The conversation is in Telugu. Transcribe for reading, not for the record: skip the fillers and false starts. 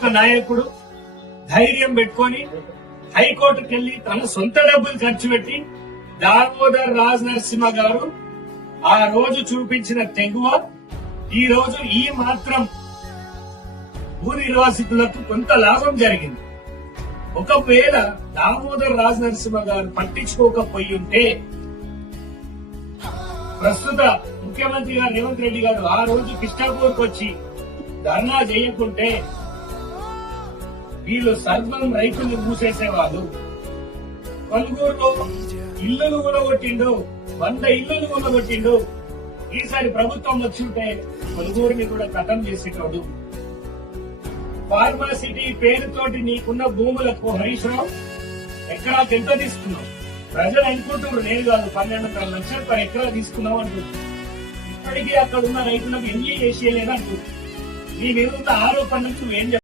ఒక నాయకుడు ధైర్యం పెట్టుకొని హైకోర్టుకు వెళ్లి తన సొంత డబ్బులు ఖర్చు పెట్టి దామోదర్ రాజ్ నరసింహ గారు ఆ రోజు చూపించిన తెగువ ఈ రోజు ఈ మాత్రం భూ నిర్వాసితులకు కొంత లాభం జరిగింది. ఒకవేళ దామోదర్ రాజ్ నరసింహ గారు పట్టించుకోకపోయి ఉంటే ప్రస్తుత ముఖ్యమంత్రి గారు రేవంత్ రెడ్డి గారు ఆ రోజు కృష్ణాపూర్కి వచ్చి ధర్నా చేయకుంటే వీళ్ళు సర్వం రైతులు మూసేసేవాళ్ళు. కొనుగోలులో ఇళ్లను కొనగొట్టిండు, 100 ఇళ్లను కొనగొట్టిండు. ఈసారి ప్రభుత్వం వచ్చుంటే కొనుగోలుని కూడా ఖతం చేసేటోడు. ఫార్మాసిటీ పేరుతోటి నీకున్న భూములకు హరీష్ రావు ఎకరా ఎంత తీసుకున్నావు? ప్రజలు అనుకుంటున్నారు, నేను కాదు 12 లక్షలు per ఎకరా తీసుకున్నావు అంటున్నారు. ఇప్పటికీ అక్కడ ఉన్న రైతులకు ఎంజీ చేసేయలేదు అంటున్నారు. నీ మీద ఉన్న ఆరోపణలకు ఏం